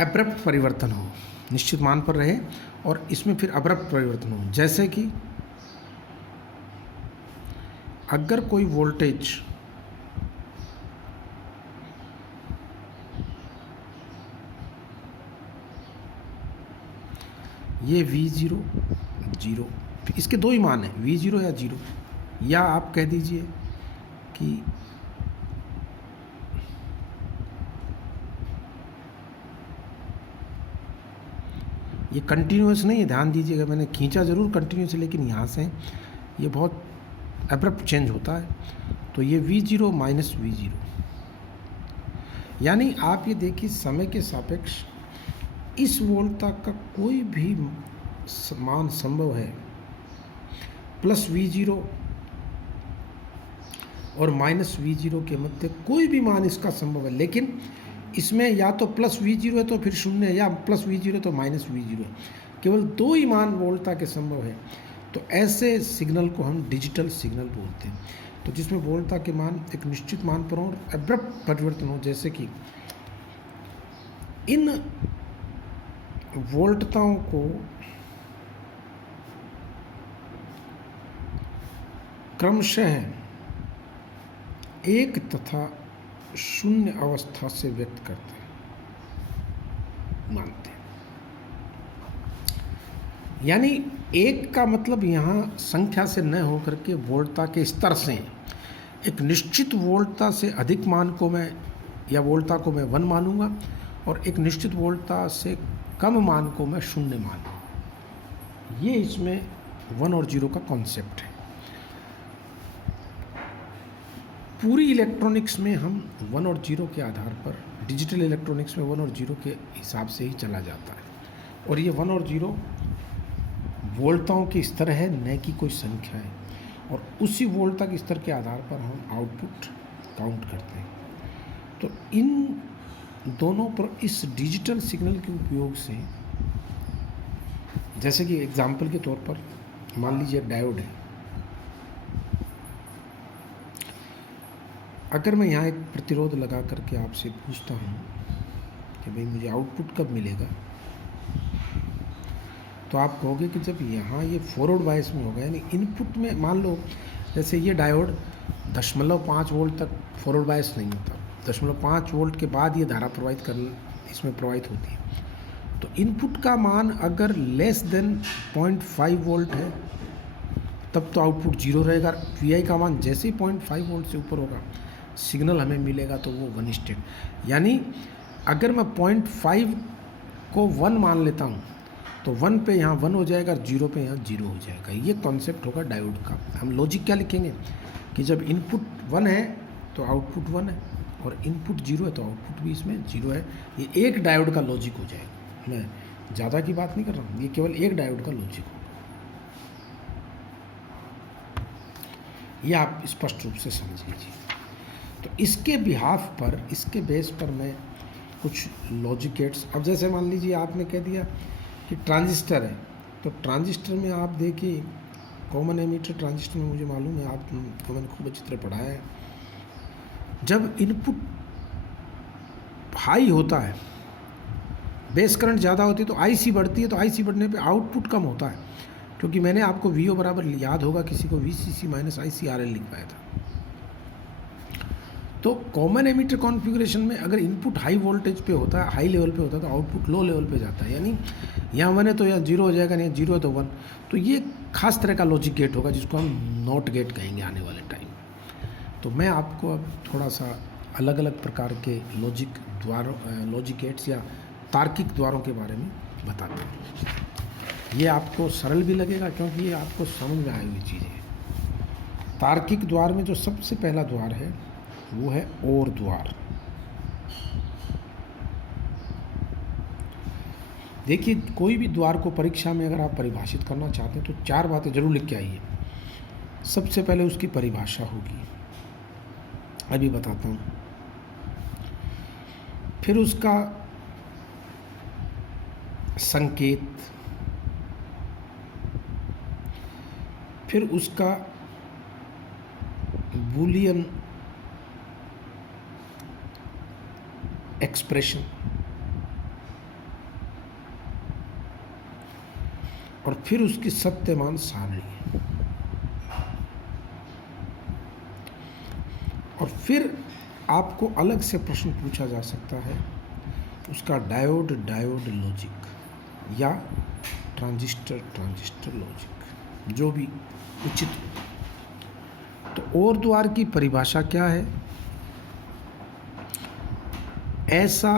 Abrupt परिवर्तन हो, निश्चित मान पर रहे और इसमें फिर अब्रप्ट परिवर्तन हो। जैसे कि अगर कोई वोल्टेज ये V0 0, इसके दो ही मान हैं, V0 या 0, या आप कह दीजिए कि ये कंटिन्यूस नहीं है, ध्यान दीजिएगा, मैंने खींचा ज़रूर कंटिन्यूस है लेकिन यहाँ से ये बहुत अब्रप्ट चेंज होता है। तो ये V0 माइनस V0, यानी आप ये देखिए समय के सापेक्ष इस वोल्टता का कोई भी मान संभव है, प्लस V0 और माइनस V0 के मध्य कोई भी मान इसका संभव है, लेकिन इसमें या तो प्लस V0 है तो फिर शून्य है, या प्लस V0 है तो माइनस V0 है। केवल दो ही मान वोल्टता के संभव है। तो ऐसे सिग्नल को हम डिजिटल सिग्नल बोलते हैं। तो जिसमें वोल्टता के मान एक निश्चित मान पर हो और अब्रप्ट परिवर्तन हो, जैसे कि इन वोल्टताओं को क्रमशः एक तथा शून्य अवस्था से व्यक्त करते हैं, मानते हैं। यानी एक का मतलब यहाँ संख्या से न होकर के वोल्टता के स्तर से, एक निश्चित वोल्टता से अधिक मान को मैं या वोल्टता को मैं 1 मानूंगा और एक निश्चित वोल्टता से कम मान को मैं शून्य मानूंगा। ये इसमें 1 और 0 का कॉन्सेप्ट है। पूरी इलेक्ट्रॉनिक्स में हम 1 और 0 के आधार पर, डिजिटल इलेक्ट्रॉनिक्स में 1 और 0 के हिसाब से ही चला जाता है। और ये 1 और 0 वोल्टताओं के स्तर है, न कि कोई संख्या है, और उसी वोल्टता के स्तर के आधार पर हम आउटपुट काउंट करते हैं। तो इन दोनों पर इस डिजिटल सिग्नल के उपयोग से, जैसे कि एग्जाम्पल के तौर पर मान लीजिए डायोड है। अगर मैं यहाँ एक प्रतिरोध लगा करके आपसे पूछता हूँ कि भाई मुझे आउटपुट कब मिलेगा, तो आप कहोगे कि जब यहाँ ये फॉरवर्ड बायस में होगा, यानी इनपुट में मान लो जैसे ये डायोड 0.5 वोल्ट तक फॉरवर्ड बायस नहीं होता, 0.5 वोल्ट के बाद ये धारा प्रवाहित करना इसमें प्रवाहित होती है। तो इनपुट का मान अगर लेस देन 0.5 वोल्ट है तब तो आउटपुट 0 रहेगा। VI का मान जैसे ही 0.5 वोल्ट से ऊपर होगा सिग्नल हमें मिलेगा तो वो 1 स्टेट, यानी अगर मैं 0.5 को 1 मान लेता हूँ तो 1 पे यहाँ 1 हो जाएगा, 0 पे यहाँ 0 हो जाएगा। ये कॉन्सेप्ट होगा डायोड का। हम लॉजिक क्या लिखेंगे कि जब इनपुट 1 है तो आउटपुट 1 है, और इनपुट 0 है तो आउटपुट भी इसमें 0 है। ये एक डायोड का लॉजिक हो जाएगा। मैं ज़्यादा की बात नहीं कर रहा हूँ, ये केवल एक डायोड का लॉजिक हो। ये आप स्पष्ट रूप से समझ लीजिए। तो इसके बिहाफ पर, इसके बेस पर मैं कुछ लॉजिक गेट्स, अब जैसे मान लीजिए आपने कह दिया कि ट्रांजिस्टर है, तो ट्रांजिस्टर में आप देखिए कॉमन एमीटर ट्रांजिस्टर में मुझे मालूम है, आपको मैंने खूब अच्छी तरह पढ़ाया है। जब इनपुट हाई होता है, बेस करंट ज़्यादा होती है तो IC बढ़ती है, तो IC बढ़ने पे आउटपुट कम होता है, क्योंकि मैंने आपको VO बराबर, याद होगा किसी को, VCC माइनस ICRL लिख पाया था। तो कॉमन एमीटर कॉन्फ़िगरेशन में अगर इनपुट हाई वोल्टेज पे होता है, हाई लेवल पे होता है, तो आउटपुट लो लेवल पे जाता है, यानी यहाँ 1 है तो यहाँ 0 हो जाएगा, नहीं 0 है तो 1। तो ये खास तरह का लॉजिक गेट होगा जिसको हम नॉट गेट कहेंगे आने वाले टाइम। तो मैं आपको अब थोड़ा सा अलग अलग प्रकार के लॉजिक गेट्स या तार्किक द्वारों के बारे में बताता हूँ। ये आपको सरल भी लगेगा क्योंकि ये आपको समझ में आई हुई चीज़ है। तार्किक द्वार में जो सबसे पहला द्वार है वो है और द्वार। देखिए कोई भी द्वार को परीक्षा में अगर आप परिभाषित करना चाहते हैं तो 4 बातें जरूर लिख के आइए। सबसे पहले उसकी परिभाषा होगी, अभी बताता हूँ, फिर उसका संकेत, फिर उसका बूलियन एक्सप्रेशन, और फिर उसकी सत्यमान सारणी, और फिर आपको अलग से प्रश्न पूछा जा सकता है उसका डायोड लॉजिक या ट्रांजिस्टर लॉजिक, जो भी उचित हो। तो और द्वार की परिभाषा क्या है? ऐसा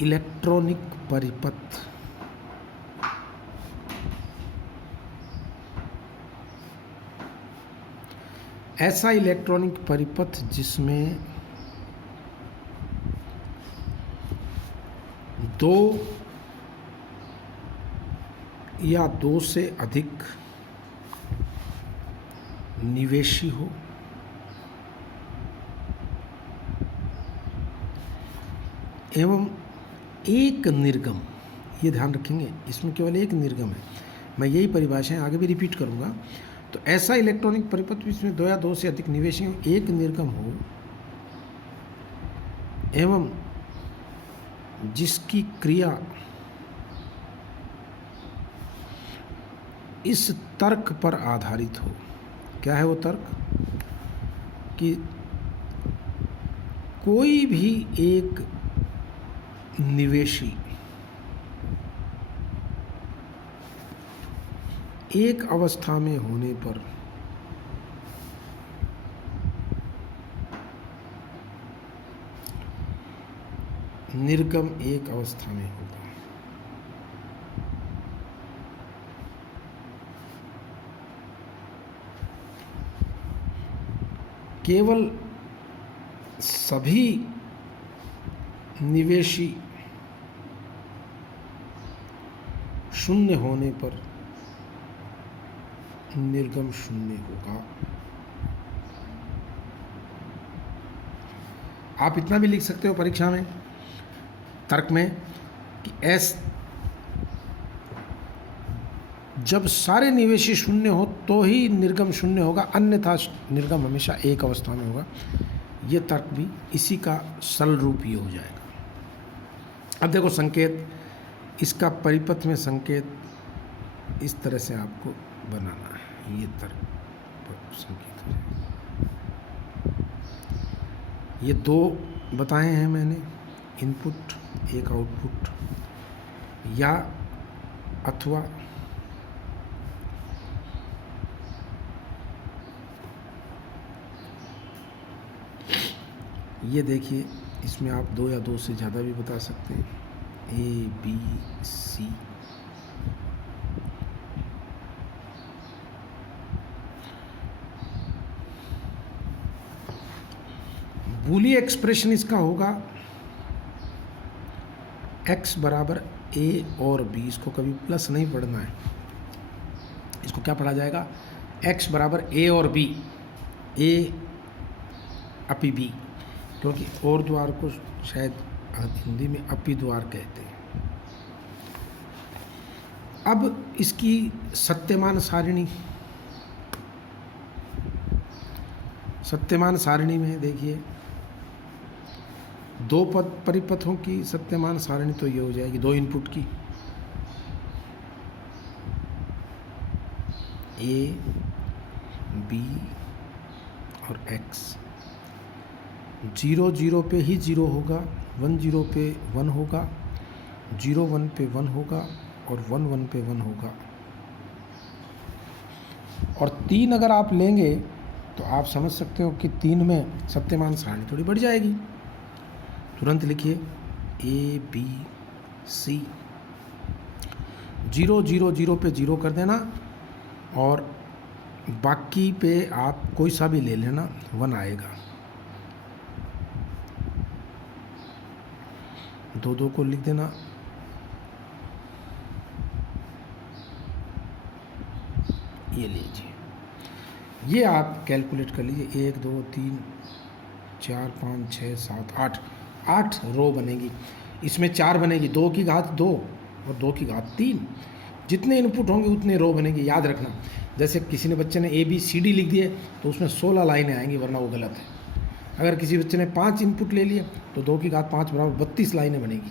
इलेक्ट्रॉनिक परिपथ जिसमें दो या दो से अधिक निवेशी हो, एवं एक निर्गम, ये ध्यान रखेंगे इसमें केवल एक निर्गम है, मैं यही परिभाषाएं आगे भी रिपीट करूंगा। तो ऐसा इलेक्ट्रॉनिक परिपथ जिसमें दो या दो से अधिक निवेशी हो, एक निर्गम हो, एवं जिसकी क्रिया इस तर्क पर आधारित हो। क्या है वो तर्क? कि कोई भी एक निवेशी एक अवस्था में होने पर निर्गम एक अवस्था में होगा। केवल सभी निवेशी शून्य होने पर निर्गम शून्य होगा। आप इतना भी लिख सकते हो परीक्षा में, तर्क में, कि जब सारे निवेशी शून्य हो तो ही निर्गम शून्य होगा, अन्यथा निर्गम हमेशा एक अवस्था में होगा। ये तर्क भी इसी का सरल रूप ही हो जाएगा। अब देखो संकेत, इसका परिपथ में संकेत इस तरह से आपको बनाना है, ये तर्क संकेत हो जाएगा। ये दो बताए हैं मैंने, इनपुट एक आउटपुट, या अथवा ये देखिए, इसमें आप दो या दो से ज़्यादा भी बता सकते हैं, ए बी सी। बूली एक्सप्रेशन इसका होगा x बराबर ए और बी। इसको कभी प्लस नहीं पढ़ना है, इसको क्या पढ़ा जाएगा? x बराबर ए और बी, ए अपी बी, क्योंकि और द्वार को शायद हिंदी में अपी द्वार कहते हैं। अब इसकी सत्यमान सारणी में देखिए, दो परिपथों की सत्यमान सारणी तो ये हो जाएगी, दो इनपुट की, ए बी और x। 0 0 पे ही 0 होगा, 1 0 पे 1 होगा, 0 1 पे 1 होगा, और 1 1 पे 1 होगा। और 3 अगर आप लेंगे तो आप समझ सकते हो कि 3 में सत्यमान सारणी थोड़ी बढ़ जाएगी। तुरंत लिखिए ए बी सी, 0 0 0 पे 0 कर देना, और बाकी पे आप कोई सा भी ले लेना, 1 आएगा। 2 2 को लिख देना, ये लीजिए, ये आप कैलकुलेट कर लीजिए, 1 2 3 4 5 6 7 8 रो बनेगी। इसमें 4 बनेगी, 2 की घात 2 और 2 की घात 3। जितने इनपुट होंगे उतने रो बनेगी, याद रखना। जैसे किसी ने बच्चे ने ए बी सी डी लिख दिए तो उसमें 16 लाइनें आएंगी, वरना वो गलत है। अगर किसी बच्चे ने 5 इनपुट ले लिए तो 2 की घात 5 बराबर 32 लाइनें बनेगी।